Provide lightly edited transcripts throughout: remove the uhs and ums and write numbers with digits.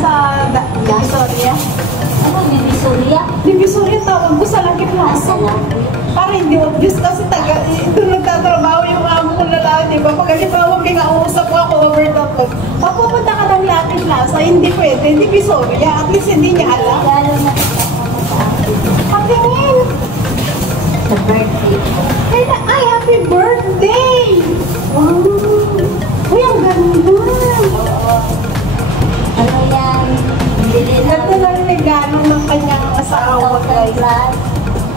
sa Divisoria. Ano, Divisoria? Divisoria tawag ko sa Lucky Plaza. Para hindi obvious kasi doon nagtatrabaho yung amo kong lalaki, diba? Pag halimbawa may kausap ko ako over the phone, papupunta ka ng Lucky Plaza, hindi pwede, Divisoria. At least hindi niya alam. Kapingin! Sa birthday. Ay, happy birthday! Wow! Uy, ang ganda! Ano yan? Ganda ng regalo ng kanyang asawa, guys.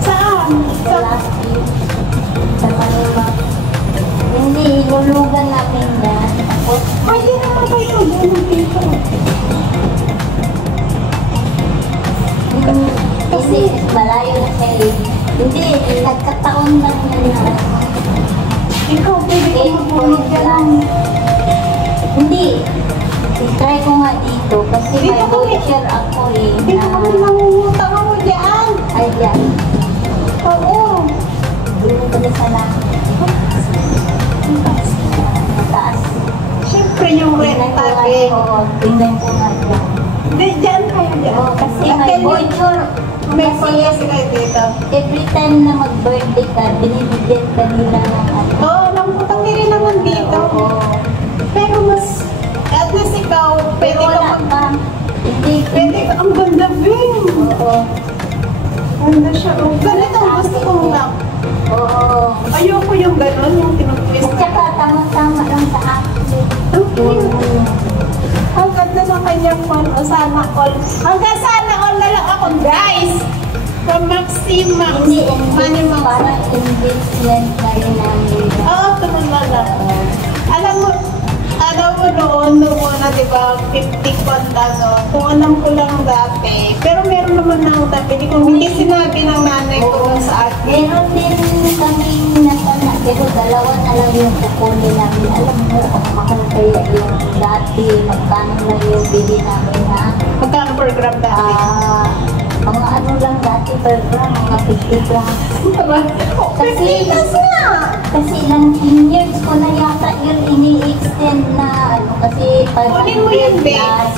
Saan? Sa plastic. Sa Manila. Hindi, ilulugan namin yan. Ay, di naman ba ito? Ganun dito. Kasi malayo na siya eh. Hindi, nagkataon lang yan. Ikaw, pwede ko magulog yan. Hindi. I-try ko nga dito kasi may voucher ako eh. Hindi ko kami nangungutang ako dyan. Ay, yan. Oo. Dito ko na sana. Mataas. Siyempre yung renta eh. Tingnan ko nga dyan. Hindi, dyan kayo dyan. Oo, kasi may voucher. May policy kayo dito. Every time na mag-birthday ka, binibigyan ka nila ng ano. Oo, nangutang din rin naman dito. Oo. Pero mas, at least ikaw, pwede Pero ka wala ka. Hindi. Pwede ka, ang ganda, Bing. Oo. Ganda siya. Oh, ganito, gusto ko nga. Oo. Ayoko yung gano'n, yung tinutwist. At saka tama-tama lang sa akin. Okay. Ang ganda ng kanyang phone. O sana all. Hanggang sana all na lang ako, guys. From Maxima. Hindi, Money Max. parang investment na rin namin. Oo, tuman na lang. Alam mo noon na, di ba, 50 konta, no? Kung alam ko lang dati. Pero meron naman na ako dati. Hindi sinabi ng nanay ko sa akin. Meron din kami nasana, pero dalawa na lang yung kukunin namin. Alam mo, ang mahal kaya yung dati, magkano na yung bili namin, ha? Magkano per gram dati? Mga ano lang dati per gram, mga 50 grams. Kasi Kasi ilang years ko na yata yun ini-extend na ano, kasi 500 kunin mo yun, Be. plus.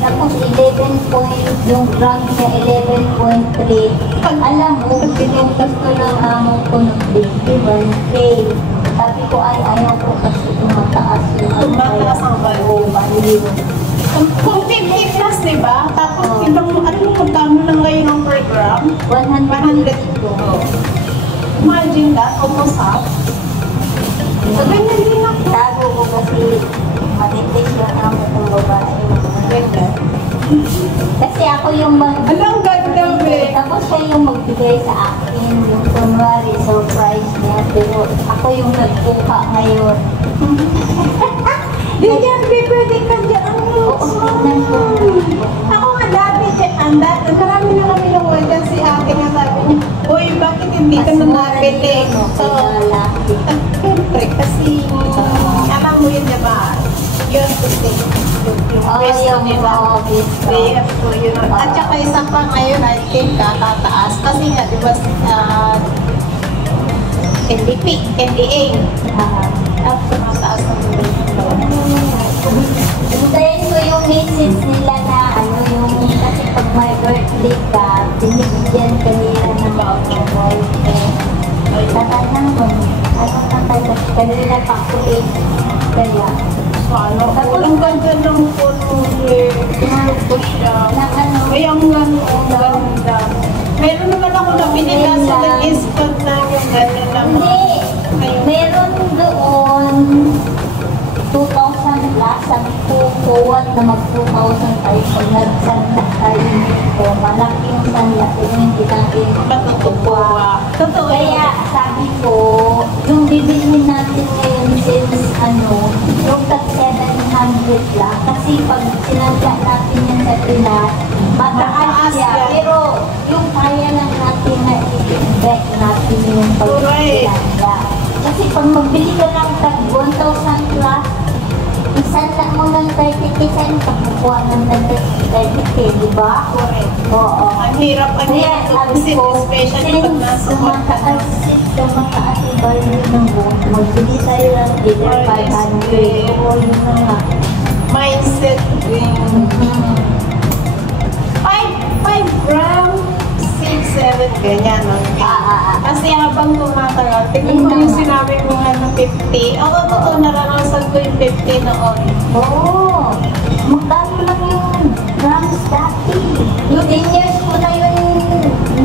Tapos 11 point, yung gram niya 11.3. Alam mo, yung gusto ng amo ko ng 21K. Sabi ko ay ayaw ko kasi mataas yung Mataas ang value. Kung 50 plus, di ba? Tapos, ano mo magkano lang ngayon ang per gram? 100. Imagine that, almost half. So, ganyan din ako. Tago ko kasi matitis yung amo kong babae. Ganda. Kasi ako yung Alam, ganda, Be. tapos siya yung magbigay sa akin, yung kunwari surprise niya, pero ako yung nagkuha ngayon. Di yan, Be, pwede ka dyan. Ang looks mo. Ako nga dati, marami na kami nung wala si ate nga sabi niya, uy, bakit hindi ka na nabili? So, siyempre, kasi, alam mo yun, diba? Yun, kasi, yung presyo nila. They have to, you know. At saka isa pa ngayon, I think, tataas. Kasi nga, diba, NDA. Tapos, mataas ang presyo. Hintayin ko yung message nila na ano yung, kasi pag may birthday ka, binibigyan ka nila ng voucher. Tatanang ko, kanina pa ko eh. Kaya, Ang ganda ng photo eh. Tinanong ko siya. Ay, ang ganda. Meron naman ako nabili kasi nag-ispat na yung ganda naman. hindi, meron doon 2,000 plus, sabi ko, kuwat na mag-2,000 tayo pag nagsanda tayo dito. Malaki yung sanda, pero hindi natin Matutuwa. Totoo. Kaya sabi ko, yung bibilhin natin ngayon since ano, yung tag 700 lang. Kasi pag sinadya natin yan sa Pinas, mataas siya. Pero yung kaya lang natin na i-invest natin yung pag-sinadya. Kasi pag magbili ka ng tag 1,000 plus, isanda mo ng 30k, pagkukuha ng 30k, di ba? Correct. Oo. Ang hirap, Sabi ko, especially pag nasa mataas yung value ng buong. Magbili tayo ng either 500 o yun na nga. mindset din. 5 grams, 6, 7, ganyan. No? Kasi habang tumatagal, tingnan ko yung sinabi mo nga na 50. Ako totoo, naranasan ko yung 50 noon. Oo. Magkano lang yung grams dati. Yung 10 years ko na yun,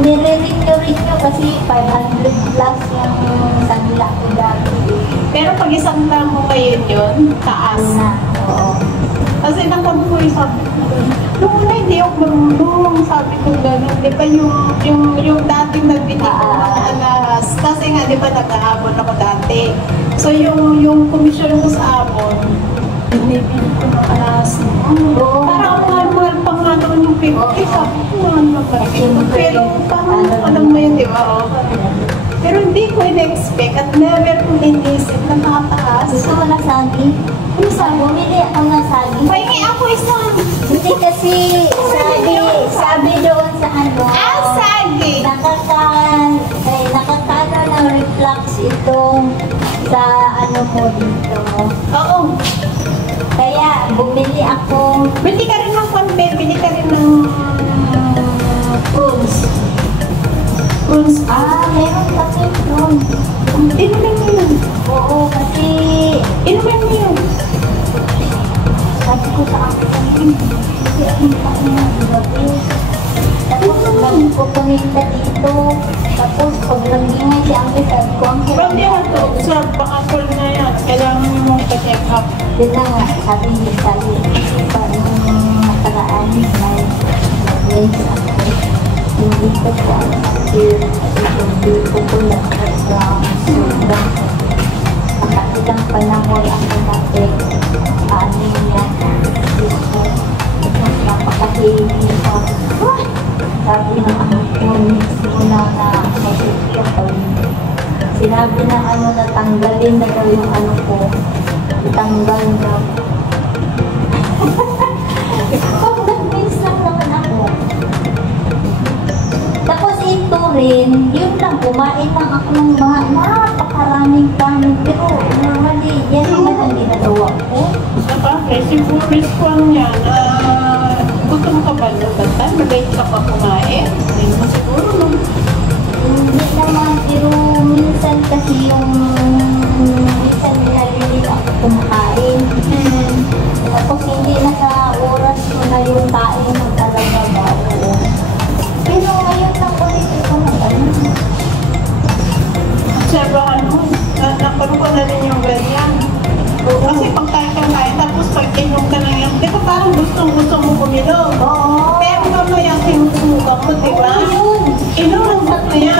nire-renew kasi 500 plus yung sanila ko dati. Pero pag isang lang mo ngayon yun, taas. Na, oo. Kasi nakon ko yung sabi ko, nung una hindi ako marunong, sabi ko gano'n. Di ba yung dating nagbili ko mga alas, kasi nga di ba nag-aabon ako dati. So yung komisyon ko sa abon, binibili ko ng alas. Parang mahal pa nga naman yung 50. Sabi ko, ano ba? Pero parang alam mo yun, di ba? Oh. Pero hindi ko in-expect at never ko inisip na tataas. Gusto mo na saging? Ano sabi? Bumili ako ng saging. Pahingi ako isang. Hindi kasi sabi doon sa ano. Sagi! Nakakano ng reflux itong sa ano mo dito. Oo. Kaya bumili ako. Bili ka rin ng konti, bili ka rin ng prunes. Prunes. Meron kasi doon. Inumin mo yun. Oo, kasi Inumin mo yun. sabi ko sa akin, hindi ako gabi. Tapos nagpupunta dito. Tapos pag nag-ingay si Angke, sabi ko, Angke, Hindi ako to. Sir, baka full na yan. Kailangan mo mong pa-check up. yun na nga, sabi ni Sally, parang nakaraan na nag-raise ako. Hindi ko po alam kasi hindi ko po nag-ground. So, nakailang panahon ako natin ano niya gusto napakahilig ko. Sabi ng ano ko muna na sinabi na ano na tanggalin na daw yung ano ko tanggal daw. Pag nag-base lang naman ako. Tapos ito rin, yun lang, kumain lang ako ng mga napakaraming kanin. Pero normally, yan naman ang ginagawa ko. Sabagay, siguro response niya na gutom ka ba na bata? Mag-late ka pa kumain? Hindi mo siguro no? Hindi naman, pero minsan kasi yung minsan nalilito ako kumakain. Tapos hindi na sa oras ko na yung kain ng talaga ba. Pero ngayon lang ulit ito na ganun. Siyempre ano, nakaroon ko na rin yung ganyan. Kasi pag kain, tapos pag inom ka na yan, di ba parang gusto mo bumilo? Oo. Pero mamaya sinusuka mo, di ba? Inom ang gusto niya.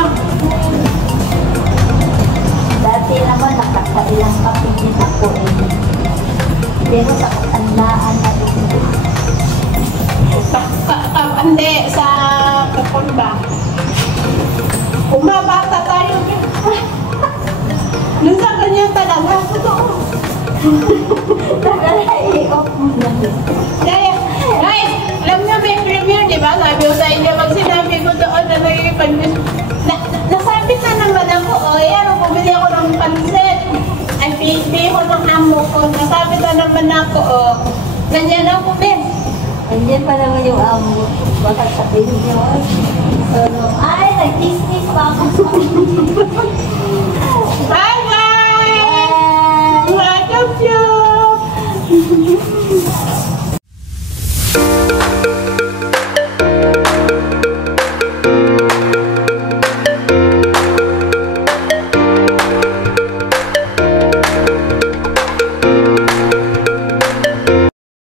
Dati naman nakakailang kapigin ako eh. Pero sa katandaan na rin. Hindi, sa kapon ba? Umabata tayo. Nung sa ganyan talaga, totoo. Nag-i-off mo na. Guys, alam niyo may premiere, di ba? Sabi ko sa inyo, pag sinabi ko doon na nasabit na naman ako, yan, bumili ako ng pansit. Ay, bili ko ng amo ko. Nasabit na naman ako, nandiyan ako, Ben. Nandiyan pa naman yung amo. Baka sabihin niyo, ay, nag-dismiss pa ako. Bye-bye! Welcome to